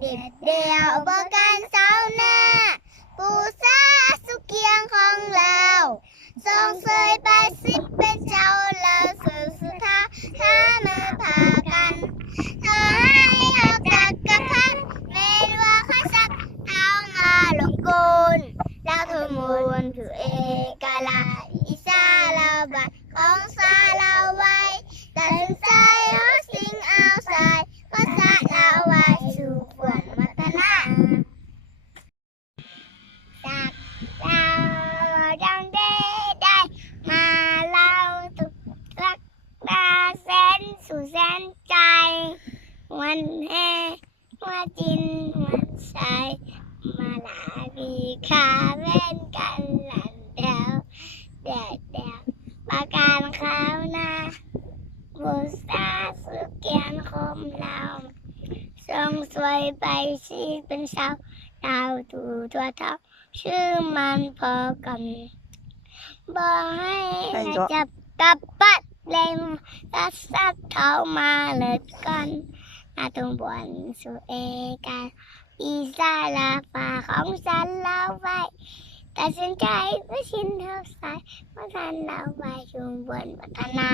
เด็ดเดียวบกันเสาหน้าปูซาสุเกียงของเราทรงเคยไปสิเป็นเจ้าเราสื่อสุธาถ้ามือพากันเธอให้เอาจากกับพันเมนว่าข้าสักเอามาลงกุลแล้วเธอมูลถือเอกลาอีสาเราบัดของสาเราไว้ตัดสินใจเอาสิ่งเอาใส่ก็สาเราไว้สู่ฝนวัฒนาจากเราดังได้มาเล่าตุกรักดาแสนสู่แสนใจวันแห่วันจินวันใสมาลาบีขาแว่นกันหลันเดียวแดดเดียวปาการข้าวนาบุษาสุเกียนคมเราทรงสวยไปชีเป็นสาวดาวตูตัวเท่าชื่อมันพอกันบอกให้จับกับปัดเล่มรัดซับเท้ามาเลยกันนาตรงบนสู่เอกันอีสาลาฟ้าของฉันเล่าไว้ตัดสินใจว่าชินเท่าสายว่าทันเล่าไว้ชุมบนวัฒนา